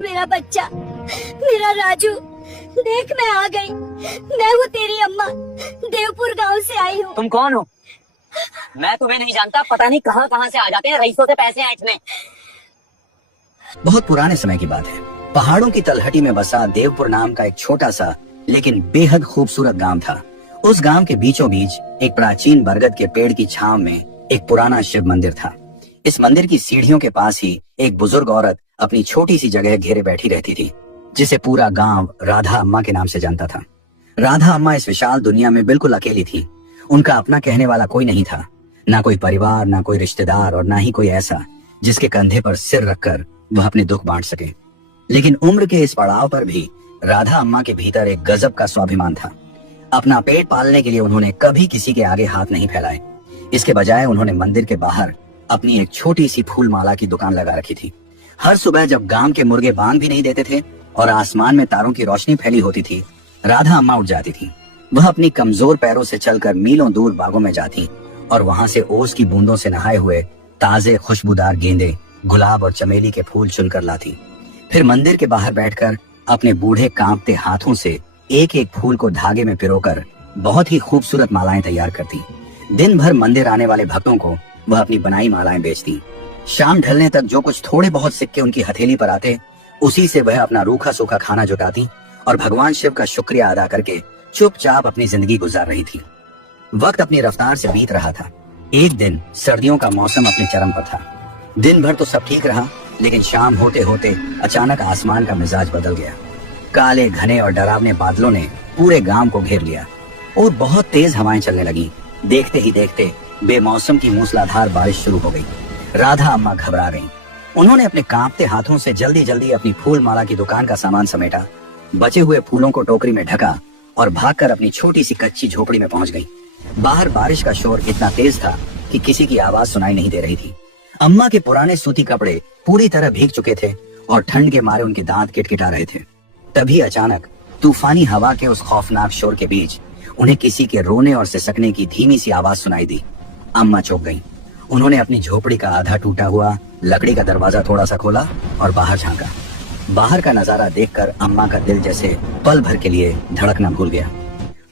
मेरा बच्चा, मेरा राजू, देख मैं आ गई। मैं हूँ तेरी अम्मा, देवपुर गांव से आई हूँ। तुम कौन हो? मैं तुम्हें नहीं जानता। पता नहीं कहाँ कहाँ से आ जाते हैं रईसों से पैसे ऐंठने। बहुत पुराने समय की बात है। पहाड़ों की तलहटी में बसा देवपुर नाम का एक छोटा सा लेकिन बेहद खूबसूरत गांव था। उस गांव के बीचों बीच एक प्राचीन बरगद के पेड़ की छांव में एक पुराना शिव मंदिर था। इस मंदिर की सीढ़ियों के पास ही एक बुजुर्ग औरत अपनी छोटी सी जगह घेरे बैठी रहती थी, जिसे पूरा गांव राधा अम्मा के नाम से जानता था। राधा अम्मा इस विशाल दुनिया में बिल्कुल अकेली थी। उनका अपना कहने वाला कोई नहीं था, ना कोई परिवार, ना कोई रिश्तेदार और ना ही कोई ऐसा जिसके कंधे पर सिर रखकर वह अपने दुख बांट सके। लेकिन उम्र के इस पड़ाव पर भी राधा अम्मा के भीतर एक गजब का स्वाभिमान था। अपना पेट पालने के लिए उन्होंने कभी किसी के आगे हाथ नहीं फैलाए। इसके बजाय उन्होंने मंदिर के बाहर अपनी एक छोटी सी फूल माला की दुकान लगा रखी थी। हर सुबह जब गांव के मुर्गे बांग भी नहीं देते थे और आसमान में तारों की रोशनी फैली होती थी, राधा अम्मा उठ जाती थी। वह अपनी कमजोर पैरों से चलकर मीलों दूर बागों में जाती और वहां से ओस की बूंदों से नहाए हुए ताजे खुशबूदार गेंदे, गुलाब और चमेली के फूल चुनकर लाती। फिर मंदिर के बाहर बैठकर अपने बूढ़े कांपते हाथों से एक एक फूल को धागे में पिरोकर बहुत ही खूबसूरत मालाएं तैयार करती। दिन भर मंदिर आने वाले भक्तों को वह अपनी बनाई मालाएं बेचती। शाम ढलने तक जो कुछ थोड़े बहुत सिक्के उनकी हथेली पर आते, उसी से वह अपना रूखा सूखा खाना जुटाती और भगवान शिव का शुक्रिया अदा करके चुपचाप अपनी जिंदगी गुजार रही थी। वक्त अपनी रफ्तार से बीत रहा था। एक दिन सर्दियों का मौसम अपने चरम पर था। दिन भर तो सब ठीक रहा, लेकिन शाम होते होते अचानक आसमान का मिजाज बदल गया। काले घने और डरावने बादलों ने पूरे गांव को घेर लिया और बहुत तेज हवाएं चलने लगी। देखते ही देखते बेमौसम की मूसलाधार बारिश शुरू हो गई। राधा अम्मा घबरा गईं। उन्होंने अपने कांपते हाथों से जल्दी जल्दी अपनी फूल माला की दुकान का सामान समेटा, बचे हुए फूलों को टोकरी में ढका और भागकर अपनी छोटी सी कच्ची झोपड़ी में पहुंच गई। बाहर बारिश का शोर इतना तेज था कि किसी की आवाज सुनाई नहीं दे रही थी। अम्मा के पुराने सूती कपड़े पूरी तरह भीग चुके थे और ठंड के मारे उनके दांत किटकिटा रहे थे। तभी अचानक तूफानी हवा के उस खौफनाक शोर के बीच उन्हें किसी के रोने और सिसकने की धीमी सी आवाज सुनाई दी। अम्मा चौंक गईं। उन्होंने अपनी झोपड़ी का आधा टूटा हुआ लकड़ी का दरवाजा थोड़ा सा खोला और बाहर झांका। बाहर का नजारा देखकर अम्मा का दिल जैसे पल भर के लिए धड़कना भूल गया।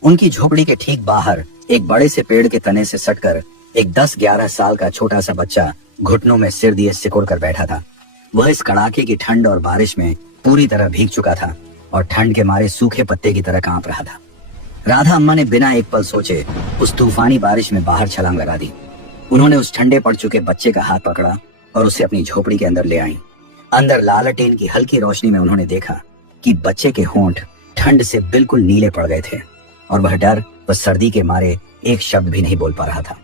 उनकी झोपड़ी के ठीक बाहर एक बड़े से पेड़ के तने से सटकर एक 10-11 साल का छोटा सा बच्चा घुटनों में सिर दिए सिकुड़ कर बैठा था। वह इस कड़ाके की ठंड और बारिश में पूरी तरह भीग चुका था और ठंड के मारे सूखे पत्ते की तरह कांप रहा था। राधा अम्मा ने बिना एक पल सोचे उस तूफानी बारिश में बाहर छलांग लगा दी। उन्होंने उस ठंडे पड़ चुके बच्चे का हाथ पकड़ा और उसे अपनी झोपड़ी के अंदर ले आई। अंदर लालटेन की हल्की रोशनी में उन्होंने देखा कि बच्चे के होंठ ठंड से बिल्कुल नीले पड़ गए थे और वह डर व सर्दी के मारे एक शब्द भी नहीं बोल पा रहा था।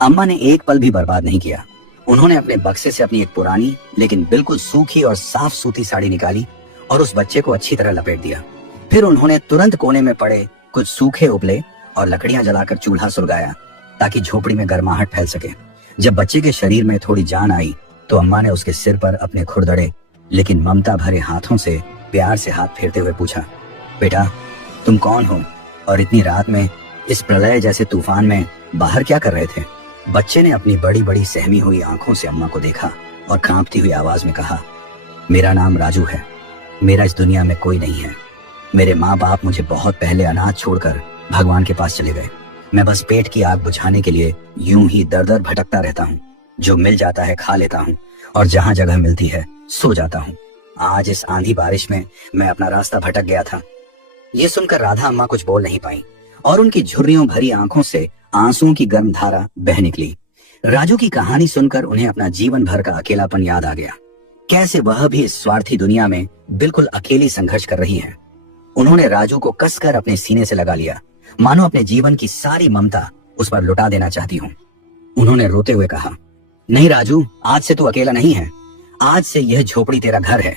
अम्मा ने एक पल भी बर्बाद नहीं किया। उन्होंने अपने बक्से से अपनी एक पुरानी लेकिन बिल्कुल सूखी और साफ सूती साड़ी निकाली और उस बच्चे को अच्छी तरह लपेट दिया। फिर उन्होंने तुरंत कोने में पड़े कुछ सूखे उपले और लकड़ियां जलाकर चूल्हा सुलगाया ताकि झोपड़ी में गर्माहट फैल सके। जब बच्चे के शरीर में थोड़ी जान आई तो अम्मा ने उसके सिर पर अपने खुरदड़े लेकिन ममता भरे हाथों से प्यार से हाथ फेरते हुए पूछा, बेटा तुम कौन हो और इतनी रात में इस प्रलय जैसे तूफान में बाहर क्या कर रहे थे? बच्चे ने अपनी बड़ी बड़ी सहमी हुई आंखों से अम्मा को देखा और कांपती हुई आवाज में कहा, मेरा नाम राजू है। मेरा इस दुनिया में कोई नहीं है। मेरे माँ बाप मुझे बहुत पहले अनाथ छोड़कर भगवान के पास चले गए। मैं बस पेट की आग बुझाने के लिए यूं ही दर दर भटकता रहता हूँ। जो मिल जाता है खा लेता हूँ और जहाँ जगह मिलती है सो जाता हूँ। आज इस आंधी बारिश में मैं अपना रास्ता भटक गया था। ये सुनकर राधा अम्मा कुछ बोल नहीं पाई और उनकी झुर्रियों भरी आंखों से आंसुओं की गर्म धारा बह निकली। राजू की कहानी सुनकर उन्हें अपना जीवन भर का अकेलापन याद आ गया। कैसे वह भी इस स्वार्थी दुनिया में बिल्कुल अकेली संघर्ष कर रही है। उन्होंने राजू को कसकर अपने सीने से लगा लिया, मानो अपने जीवन की सारी ममता उस पर लुटा देना चाहती हूँ। उन्होंने रोते हुए कहा, नहीं राजू, आज से तू अकेला नहीं है। आज से यह झोपड़ी तेरा घर है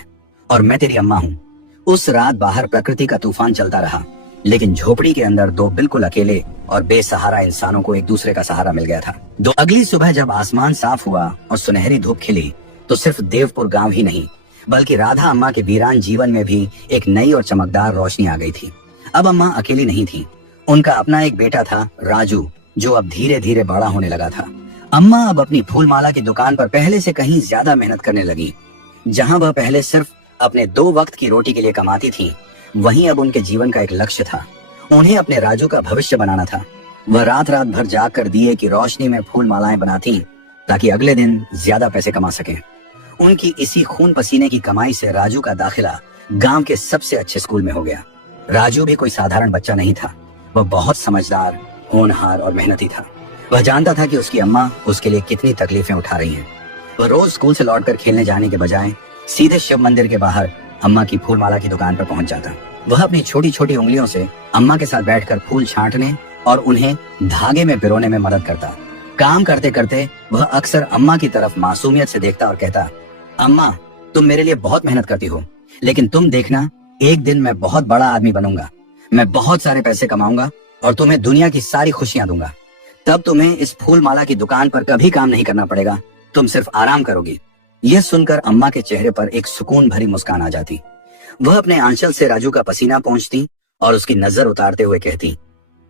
और मैं तेरी अम्मा हूँ। उस रात बाहर प्रकृति का तूफान चलता रहा, लेकिन झोपड़ी के अंदर दो बिल्कुल अकेले और बेसहारा इंसानों को एक दूसरे का सहारा मिल गया था। अगली सुबह जब आसमान साफ हुआ और सुनहरी धूप खिली तो सिर्फ देवपुर गांव ही नहीं बल्कि राधा अम्मा के वीरान जीवन में भी एक नई और चमकदार रोशनी आ गई थी। अब अम्मा अकेली नहीं थी। उनका अपना एक बेटा था राजू, जो अब धीरे धीरे बड़ा होने लगा था। अम्मा अब अपनी फूल माला की दुकान पर पहले से कहीं ज्यादा मेहनत करने लगी। जहां वह पहले सिर्फ अपने 2 वक्त की रोटी के लिए कमाती थी, वहीं अब उनके जीवन का एक लक्ष्य था। उन्हें अपने राजू का भविष्य बनाना था। वह रात रात भर जाग कर दिए की रोशनी में फूल मालाएं बनाती ताकि अगले दिन ज्यादा पैसे कमा सकें। उनकी इसी खून पसीने की कमाई से राजू का दाखिला गांव के सबसे अच्छे स्कूल में हो गया। राजू भी कोई साधारण बच्चा नहीं था। वह बहुत समझदार, होनहार और मेहनती था। वह जानता था कि उसकी अम्मा उसके लिए कितनी तकलीफें उठा रही हैं। वह रोज स्कूल से लौटकर खेलने जाने के बजाय सीधे शिव मंदिर के बाहर अम्मा की फूल माला की दुकान पर पहुंच जाता। वह अपनी छोटी छोटी उंगलियों से अम्मा के साथ बैठकर फूल छांटने और उन्हें धागे में पिरोने में मदद करता। काम करते करते वह अक्सर अम्मा की तरफ मासूमियत से देखता और कहता, अम्मा, तुम मेरे लिए बहुत मेहनत करती हो, लेकिन तुम देखना, एक दिन मैं बहुत बड़ा आदमी बनूंगा। मैं बहुत सारे पैसे कमाऊंगा और तुम्हें दुनिया की सारी खुशियां दूंगा। तब तुम्हें इस फूल माला की दुकान पर कभी काम नहीं करना पड़ेगा, तुम सिर्फ आराम करोगी। यह सुनकर अम्मा के चेहरे पर एक सुकून भरी मुस्कान आ जाती। वह अपने आंचल से राजू का पसीना पोंछती और उसकी नजर उतारते हुए कहती,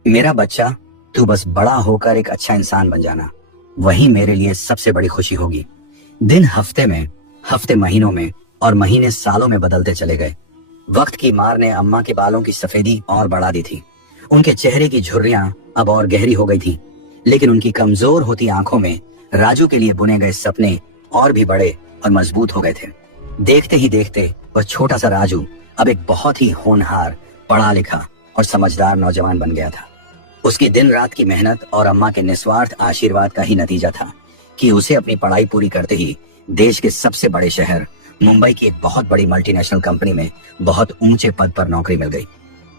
मेरा बच्चा, तू बस बड़ा होकर एक अच्छा इंसान बन जाना, वही मेरे लिए सबसे बड़ी खुशी होगी। दिन हफ्ते में, हफ्ते महीनों में और महीने सालों में बदलते चले गए। वक्त की मार ने अम्मा के बालों की सफेदी और बढ़ा दी थी। उनके चेहरे की झुर्रियां अब और गहरी हो गई थी, लेकिन उनकी कमजोर होती आंखों में राजू के लिए बुने गए सपने और भी बड़े और मजबूत हो गए थे। देखते ही देखते वह छोटा सा राजू अब एक बहुत ही होनहार, पढ़ा लिखा और समझदार नौजवान बन गया था। उसकी दिन रात की मेहनत और अम्मा के निस्वार्थ आशीर्वाद का ही नतीजा था कि उसे अपनी पढ़ाई पूरी करते ही देश के सबसे बड़े शहर मुंबई की एक बहुत बड़ी मल्टीनेशनल कंपनी में बहुत ऊंचे पद पर नौकरी मिल गई।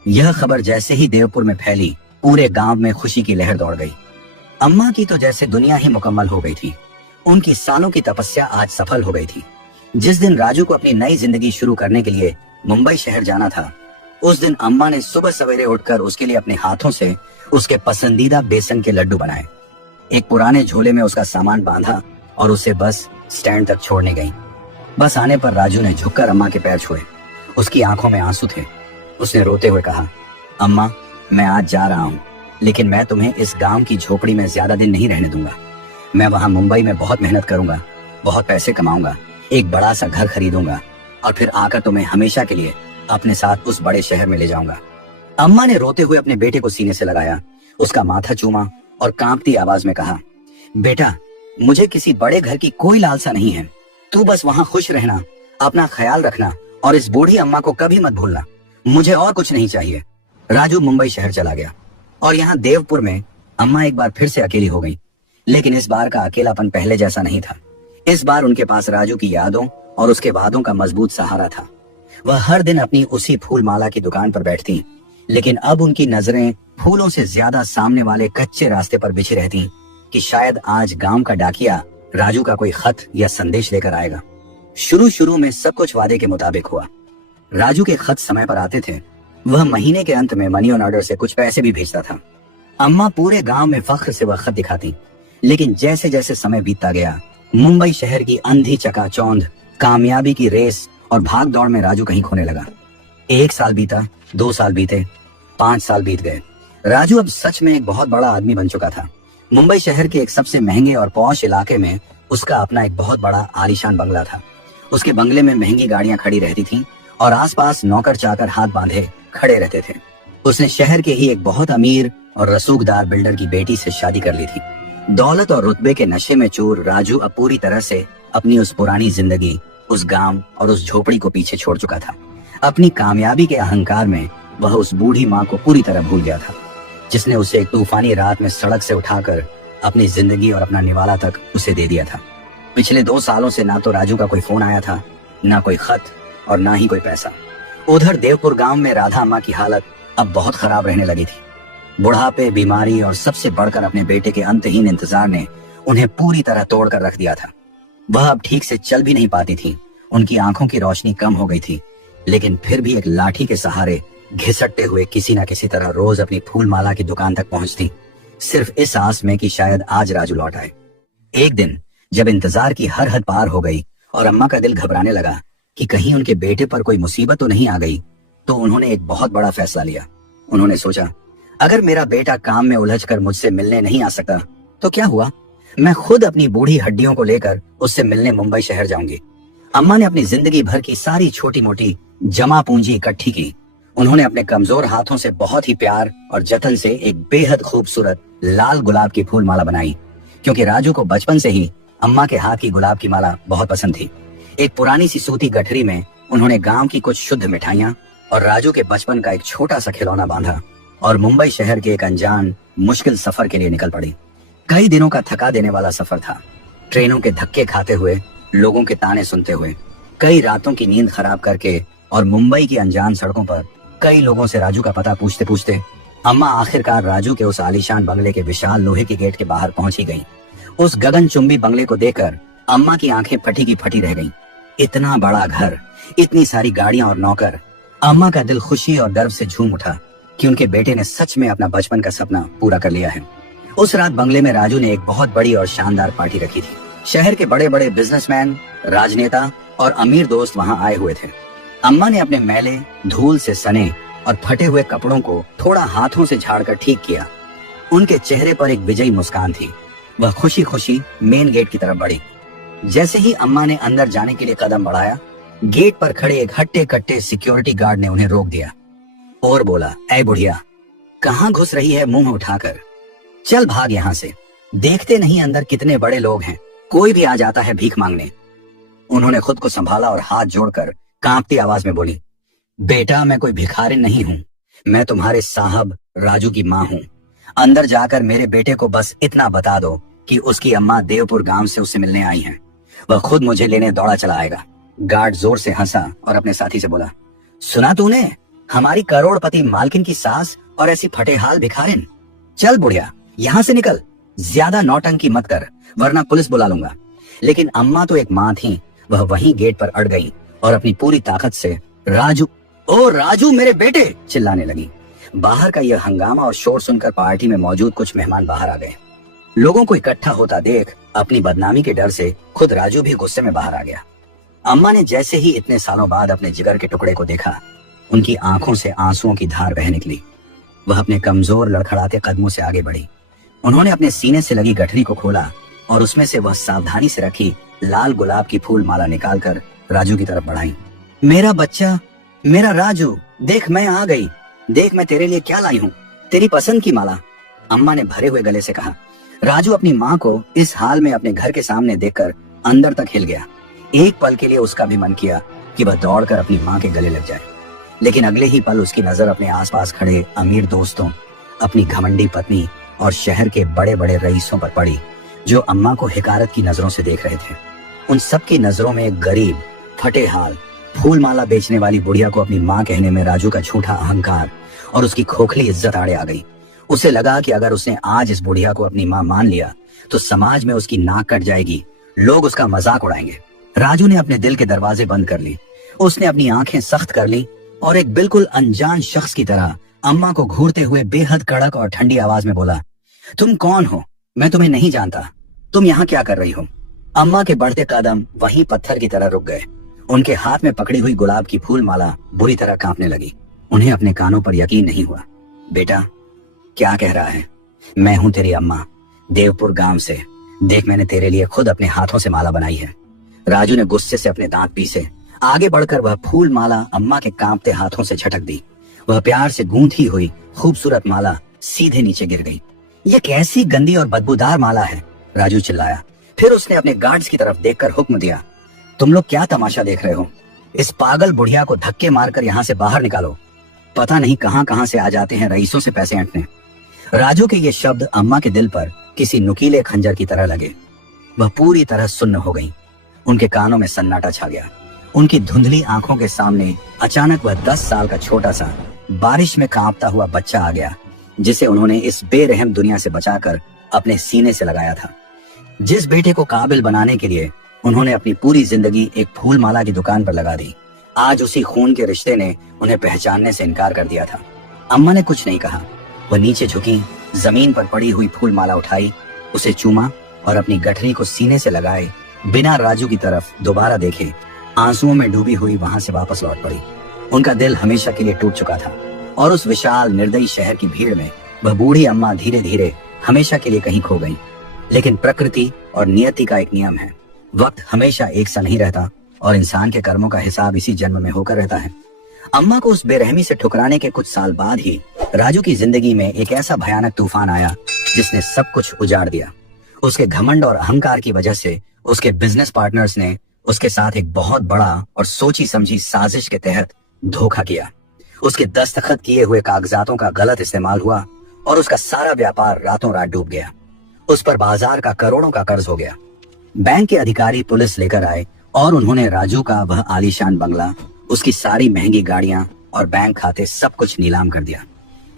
यह खबर जैसे ही देवपुर में फैली, पूरे गांव में खुशी की लहर दौड़ गई। अम्मा की तो जैसे दुनिया ही मुकम्मल हो गई थी। उनकी सालों की तपस्या आज सफल हो गई थी। जिस दिन राजू को अपनी नई जिंदगी शुरू करने के लिए मुंबई शहर जाना था, उस दिन अम्मा ने सुबह सवेरे उठकर उसके लिए अपने हाथों से उसके पसंदीदा बेसन के लड्डू बनाए। एक पुराने झोले में उसका सामान बांधा और उसे बस स्टैंड तक छोड़ने गई। बस आने पर राजू ने झुककर अम्मा के पैर छुए। उसकी आंखों में आंसू थे। उसने रोते हुए कहा, अम्मा, मैं आज जा रहा हूँ, लेकिन मैं तुम्हें इस गांव की झोपड़ी में ज्यादा दिन नहीं रहने दूंगा। मैं वहां मुंबई में बहुत मेहनत करूंगा, बहुत पैसे कमाऊंगा, एक बड़ा सा घर खरीदूंगा और फिर आकर तुम्हें हमेशा के लिए अपने साथ उस बड़े शहर में ले जाऊंगा। अम्मा ने रोते हुए अपने बेटे को सीने से लगाया, उसका माथा चूमा और कांपती आवाज में कहा, बेटा, मुझे किसी बड़े घर की कोई लालसा नहीं है। तू बस वहां खुश रहना, अपना ख्याल रखना और इस बूढ़ी अम्मा को कभी मत भूलना। मुझे और कुछ नहीं चाहिए। राजू मुंबई शहर चला गया और यहाँ देवपुर में अम्मा एक बार फिर से अकेली हो गई। लेकिन इस बार का अकेलापन पहले जैसा नहीं था। इस बार उनके पास राजू की यादों और उसके वादों का मजबूत सहारा था। वह हर दिन अपनी उसी फूल माला की दुकान पर बैठती, लेकिन अब उनकी नजरें फूलों से ज्यादा सामने वाले कच्चे रास्ते पर बिछी रहती कि शायद आज गांव का डाकिया राजू का कोई खत या संदेश लेकर आएगा। शुरू शुरू में सब कुछ वादे के मुताबिक हुआ। राजू के खत समय पर आते थे। वह महीने के अंत में मनी ऑर्डर से कुछ पैसे भी भेजता था। अम्मा पूरे गांव में फख्र से वह खत दिखाती। लेकिन जैसे जैसे समय बीतता गया, मुंबई शहर की अंधी चकाचौंध, कामयाबी की रेस और भाग दौड़ में राजू कहीं खोने लगा। 1 साल बीता, 2 साल बीते, 5 साल बीत गए। राजू अब सच में एक बहुत बड़ा आदमी बन चुका था। मुंबई शहर के एक सबसे महंगे और पॉश इलाके में उसका अपना एक बहुत बड़ा आलीशान बंगला था। उसके बंगले में महंगी गाड़ियां खड़ी रहती थीं और आसपास नौकर चाकर हाथ बांधे खड़े रहते थे। उसने शहर के ही एक बहुत अमीर और रसूखदार बिल्डर की बेटी से शादी कर ली थी। दौलत और रुतबे के नशे में चूर राजू अब पूरी तरह से अपनी उस पुरानी जिंदगी, उस गांव और उस झोपड़ी को पीछे छोड़ चुका था। अपनी कामयाबी के अहंकार में वह उस बूढ़ी माँ को पूरी तरह भूल गया था, जिसने उसे एक तूफानी रात में सड़क से उठाकर अपनी जिंदगी और अपना निवाला तक उसे दे दिया था। पिछले 2 सालों से ना तो राजू का कोई फोन आया था, ना कोई खत और ना ही कोई पैसा। उधर देवपुर गांव में राधा अम्मा की हालत अब बहुत खराब रहने लगी थी। बुढ़ापे, बीमारी और सबसे बढ़कर अपने बेटे के अंतहीन इंतजार ने उन्हें पूरी तरह तोड़ कर रख दिया था। वह अब ठीक से चल भी नहीं पाती थी। उनकी आंखों की रोशनी कम हो गई थी, लेकिन फिर भी एक लाठी के सहारे घिसटते हुए किसी न किसी तरह रोज अपनी फूल माला की दुकान तक पहुंचती, सिर्फ इस आस में कि शायद आज राजू लौट आए। एक दिन जब इंतजार की हर हद पार हो गई और अम्मा का दिल घबराने लगा कि कहीं उनके बेटे पर कोई मुसीबत तो नहीं आ गई, तो उन्होंने एक बहुत बड़ा फैसला लिया। उन्होंने सोचा, अगर मेरा बेटा काम में उलझकर मुझसे मिलने नहीं आ सकता तो क्या हुआ, मैं खुद अपनी बूढ़ी हड्डियों को लेकर उससे मिलने मुंबई शहर जाऊंगी। अम्मा ने अपनी जिंदगी भर की सारी छोटी मोटी जमा पूंजी इकट्ठी की। उन्होंने अपने कमजोर हाथों से बहुत ही प्यार और जतन से एक बेहद खूबसूरत लाल गुलाब की फूल माला बनाई, क्योंकि राजू को बचपन से ही अम्मा के हाथ की गुलाब की माला बहुत पसंद थी। एक पुरानी सी सूती गठरी में उन्होंने गांव की कुछ शुद्ध मिठाइयां और राजू के बचपन का एक छोटा सा खिलौना बांधा और मुंबई शहर के एक अनजान मुश्किल सफर के लिए निकल पड़ी। कई दिनों का थका देने वाला सफर था। ट्रेनों के धक्के खाते हुए, लोगों के ताने सुनते हुए, कई रातों की नींद खराब करके और मुंबई की अनजान सड़कों पर कई लोगों से राजू का पता पूछते पूछते अम्मा आखिरकार राजू के उस आलीशान बंगले के विशाल लोहे के गेट के बाहर पहुंच ही गई। उस गगनचुंबी बंगले को देखकर अम्मा की आंखें फटी की फटी रह गईं। इतना बड़ा घर, इतनी सारी गाड़ियां और नौकर। अम्मा का दिल खुशी और गर्व से झूम उठा कि उनके बेटे ने सच में अपना बचपन का सपना पूरा कर लिया है। उस रात बंगले में राजू ने एक बहुत बड़ी और शानदार पार्टी रखी थी। शहर के बड़े बड़े बिजनेसमैन, राजनेता और अमीर दोस्त वहां आए हुए थे। अम्मा ने अपने मैले, धूल से सने और फटे हुए कपड़ों को थोड़ा हाथों से झाड़कर ठीक किया। उनके चेहरे पर एक विजयी मुस्कान थी। वह खुशी खुशी मेन गेट की तरफ बढ़ी। जैसे ही अम्मा ने अंदर जाने के लिए कदम बढ़ाया, गेट पर खड़े एक हट्टे कट्टे सिक्योरिटी गार्ड ने उन्हें रोक दिया और बोला, ऐ बुढ़िया, कहाँ घुस रही है मुंह उठाकर? चल भाग यहाँ से। देखते नहीं अंदर कितने बड़े लोग हैं, कोई भी आ जाता है भीख मांगने। उन्होंने खुद को संभाला और हाथ जोड़कर कांपती आवाज में बोली, बेटा, मैं कोई भिखारी नहीं हूँ, मैं तुम्हारे साहब राजू की माँ हूँ। अंदर जाकर मेरे बेटे को बस इतना बता दो कि उसकी अम्मा देवपुर गांव से उससे मिलने आई हैं। वह खुद मुझे लेने दौड़ा चला आएगा। गार्ड जोर से हंसा और अपने साथी से बोला, सुना तूने, हमारी करोड़पति मालकिन की सास और ऐसी फटेहाल भिखारिन? चल बुढ़िया, यहाँ से निकल, ज्यादा नौटंकी मत कर वरना पुलिस बुला लूंगा। लेकिन अम्मा तो एक माँ थी। वह वहीं गेट पर अड़ गई और अपनी पूरी ताकत से राजू, ओ राजू मेरे बेटे, चिल्लाने लगी। बाहर का यह हंगामा और शोर सुनकर पार्टी में मौजूद कुछ मेहमान बाहर आ गए। लोगों को इकट्ठा होता देख अपनी बदनामी के डर से खुद राजू भी गुस्से में बाहर आ गया। अम्मा ने जैसे ही इतने सालों बाद अपने जिगर के टुकड़े को देखा, उनकी आंखों से आंसुओं की धार बह निकली। वह अपने कमजोर लड़खड़ाते कदमों से आगे बढ़ी। उन्होंने अपने सीने से लगी गठरी को खोला और उसमें से वह सावधानी से रखी लाल गुलाब की फूल माला निकालकर राजू की तरफ बढ़ाई। मेरा बच्चा, मेरा राजू, देख मैं आ गई, देख मैं तेरे लिए क्या लाई हूँ, तेरी पसंद की माला, अम्मा ने भरे हुए गले से कहा। राजू अपनी माँ को इस हाल में अपने घर के सामने देखकर अंदर तक हिल गया। एक पल के लिए उसका भी मन किया कि वह दौड़कर अपनी माँ के गले लग जाए, लेकिन अगले ही पल उसकी नजर अपने आसपास खड़े अमीर दोस्तों, अपनी घमंडी पत्नी और शहर के बड़े बड़े रईसों पर पड़ी, जो अम्मा को हिकारत की नजरों से देख रहे थे। उन सबकी नजरों में एक गरीब, फटे हाल, फूल माला बेचने वाली बुढ़िया को अपनी माँ कहने में राजू का झूठा अहंकार और उसकी खोखली इज्जत आड़े आ गई। उसे लगा कि अगर उसने आज इस बुढ़िया को अपनी माँ मान लिया तो समाज में उसकी नाक कट जाएगी, लोग उसका मजाक उड़ाएंगे। राजू ने अपने दिल के दरवाजे बंद कर ली। उसने अपनी आंखें सख्त कर ली और एक बिल्कुल अनजान शख्स की तरह अम्मा को घूरते हुए बेहद कड़क और ठंडी आवाज में बोला, तुम कौन हो? मैं तुम्हें नहीं जानता। तुम यहाँ क्या कर रही हो? अम्मा के बढ़ते कदम वहीं पत्थर की तरह रुक गए। उनके हाथ में पकड़ी हुई गुलाब की फूल माला बुरी तरह कांपने लगी। उन्हें अपने कानों पर यकीन नहीं हुआ। बेटा, क्या कह रहा है? मैं हूँ तेरी अम्मा, देवपुर गांव से। देख, मैंने तेरे लिए खुद अपने हाथों से माला बनाई है। राजू ने गुस्से से अपने दांत पीसे। आगे बढ़कर वह फूल माला अम्मा के कांपते हाथों से झटक दी। वह प्यार से गूंथी हुई खूबसूरत माला सीधे नीचे गिर गई। यह कैसी गंदी और बदबूदार माला है? राजू चिल्लाया। फिर उसने अपने गार्ड्स की तरफ देखकर हुक्म दिया, तुम लोग क्या तमाशा देख रहे हो? इस पागल बुढ़िया को धक्के मारकर यहाँ से बाहर निकालो। पता नहीं कहां कहां से आ जाते हैं रईसों से पैसे ऐंठने। राजू के ये शब्द अम्मा के दिल पर किसी नुकीले खंजर की तरह लगे। वह पूरी तरह सुन्न हो गई। उनके कानों में सन्नाटा छा गया। उनकी धुंधली आंखों के सामने अचानक वह 10 साल का छोटा सा बारिश में कांपता हुआ बच्चा आ गया, जिसे उन्होंने इस बेरहम दुनिया से बचाकर अपने सीने से लगाया था। जिस बेटे को काबिल बनाने के लिए उन्होंने अपनी पूरी जिंदगी एक फूल माला की दुकान पर लगा दी, आज उसी खून के रिश्ते ने उन्हें पहचानने से इनकार कर दिया था। अम्मा ने कुछ नहीं कहा। वह नीचे झुकी, जमीन पर पड़ी हुई फूल माला उठाई, उसे चूमा और अपनी गठरी को सीने से लगाए बिना राजू की तरफ दोबारा देखे आंसुओं में डूबी हुई वहां से वापस लौट पड़ी। उनका दिल हमेशा के लिए टूट चुका था और उस विशाल निर्दयी शहर की भीड़ में वह बूढ़ी अम्मा धीरे धीरे हमेशा के लिए कहीं खो गई। लेकिन प्रकृति और नियति का एक नियम है, वक्त हमेशा एक सा नहीं रहता और इंसान के कर्मों का हिसाब इसी जन्म में होकर रहता है। अम्मा को उस बेरहमी से ठुकराने के कुछ साल बाद ही राजू की जिंदगी में एक ऐसा भयानक तूफान आया जिसने सब कुछ उजाड़ दिया। उसके घमंड और अहंकार की वजह से उसके बिजनेस पार्टनर्स ने उसके साथ एक बहुत बड़ा और सोची समझी साजिश के तहत धोखा किया। उसके दस्तखत किए हुए कागजातों का गलत इस्तेमाल हुआ और उसका सारा व्यापार रातों रात डूब गया। उस पर बाजार का करोड़ों का कर्ज हो गया। बैंक के अधिकारी पुलिस लेकर आए और उन्होंने राजू का वह आलीशान बंगला, उसकी सारी महंगी गाड़ियां और बैंक खाते सब कुछ नीलाम कर दिया।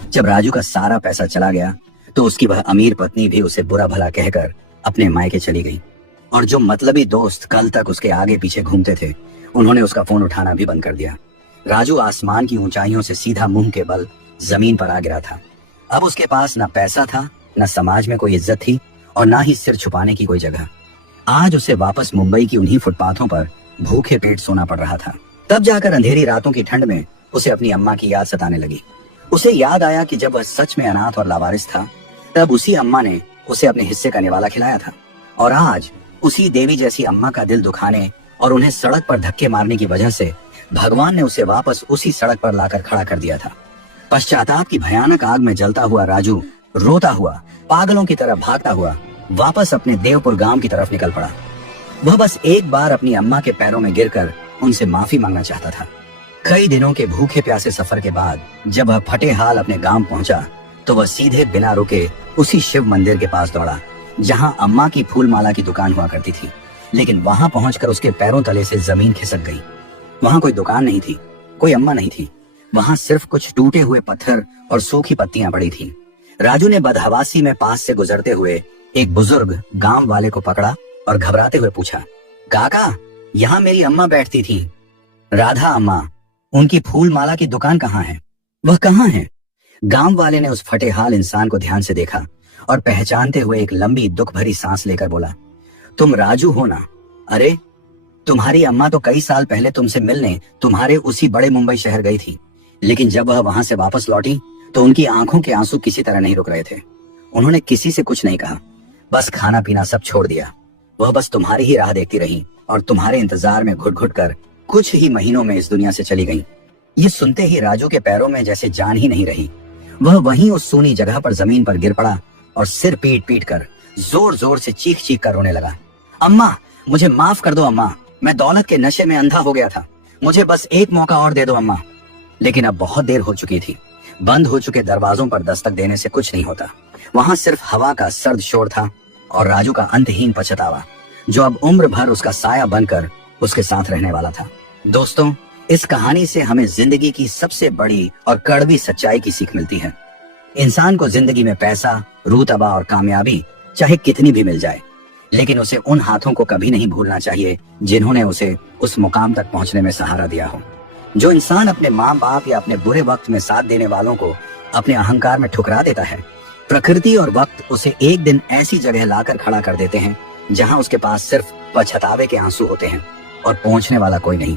जब राजू का सारा पैसा चला गया तो उसकी वह अमीर पत्नी भी उसे बुरा भला कहकर अपने मायके चली गई और जो मतलबी दोस्त कल तक उसके आगे पीछे घूमते थे उन्होंने उसका फोन उठाना भी बंद कर दिया। राजू आसमान की ऊंचाइयों से सीधा मुंह के बल जमीन पर आ गिरा था। अब उसके पास न पैसा था, न समाज में कोई इज्जत थी और न ही सिर छुपाने की कोई जगह। आज उसे वापस मुंबई की उन्हीं फुटपाथों पर भूखे पेट सोना पड़ रहा था। तब जाकर अंधेरी रातों की ठंड में उसे अपनी अम्मा की याद सताने लगी। उसे याद आया कि जब वह सच में अनाथ और लावारिस था तब उसी अम्मा ने उसे अपने हिस्से का निवाला खिलाया था और आज उसी देवी जैसी अम्मा का दिल दुखाने और उन्हें सड़क पर धक्के मारने की वजह से भगवान ने उसे वापस उसी सड़क पर लाकर खड़ा कर दिया था। पश्चाताप की भयानक आग में जलता हुआ राजू रोता हुआ, पागलों की तरह भागता हुआ वापस अपने देवपुर गांव की तरफ निकल पड़ा। वह बस एक बार अपनी अम्मा के पैरों में गिरकर उनसे माफी मांगना चाहता था। कई दिनों के भूखे प्यासे सफर के बाद जब वह फटे हाल अपने गांव पहुंचा तो वह सीधे बिना रुके उसी शिव मंदिर के पास दौड़ा जहां अम्मा की फूल माला की दुकान हुआ करती थी। लेकिन वहां पहुंचकर उसके पैरों तले से जमीन खिसक गई। वहां कोई दुकान नहीं थी, कोई अम्मा नहीं थी। वहां सिर्फ कुछ टूटे हुए पत्थर और सूखी पत्तियां पड़ी थी। राजू ने बदहवासी में पास से गुजरते हुए एक बुजुर्ग गांव वाले को पकड़ा और घबराते हुए पूछा, काका, यहाँ मेरी अम्मा बैठती थी, राधा अम्मा, उनकी फूल माला की दुकान कहाँ है? वह कहाँ है? गांव वाले ने उस फटे हाल इंसान को ध्यान से देखा और पहचानते हुए एक लंबी दुख भरी सांस लेकर बोला, तुम राजू हो ना? अरे, तुम्हारी अम्मा तो कई साल पहले तुमसे मिलने तुम्हारे उसी बड़े मुंबई शहर गई थी, लेकिन जब वह वहां से वापस लौटी तो उनकी आंखों के आंसू किसी तरह नहीं रुक रहे थे। उन्होंने किसी से कुछ नहीं कहा, बस खाना पीना सब छोड़ दिया। वह बस तुम्हारी ही राह देखती रही और तुम्हारे इंतजार में घुट घुट कर कुछ ही महीनों में इस दुनिया से चली गई। ये सुनते ही राजू के पैरों में जैसे जान ही नहीं रही। वह वहीं उस सूनी जगह पर जमीन पर गिर पड़ा और सिर पीट पीट कर जोर जोर से चीख चीख कर रोने लगा। अम्मा, मुझे माफ कर दो अम्मा, मैं दौलत के नशे में अंधा हो गया था, मुझे बस एक मौका और दे दो अम्मा। लेकिन अब बहुत देर हो चुकी थी। बंद हो चुके दरवाजों पर दस्तक देने से कुछ नहीं होता। वहां सिर्फ हवा का सर्द शोर था और राजू का अंतहीन पछतावा, जो अब उम्र भर उसका साया बनकर उसके साथ रहने वाला था। दोस्तों, इस कहानी से हमें जिंदगी की सबसे बड़ी और कड़वी सच्चाई की सीख मिलती है। इंसान को जिंदगी में पैसा, रुतबा और कामयाबी चाहे कितनी भी मिल जाए, लेकिन उसे उन हाथों को कभी नहीं भूलना चाहिए जिन्होंने उसे उस मुकाम तक पहुंचने में सहारा दिया हो। जो इंसान अपने माँ बाप या अपने बुरे वक्त में साथ देने वालों को अपने अहंकार में ठुकरा देता है, प्रकृति और वक्त उसे एक दिन ऐसी जगह लाकर खड़ा कर देते हैं जहां उसके पास सिर्फ पछतावे के आंसू होते हैं और पहुंचने वाला कोई नहीं।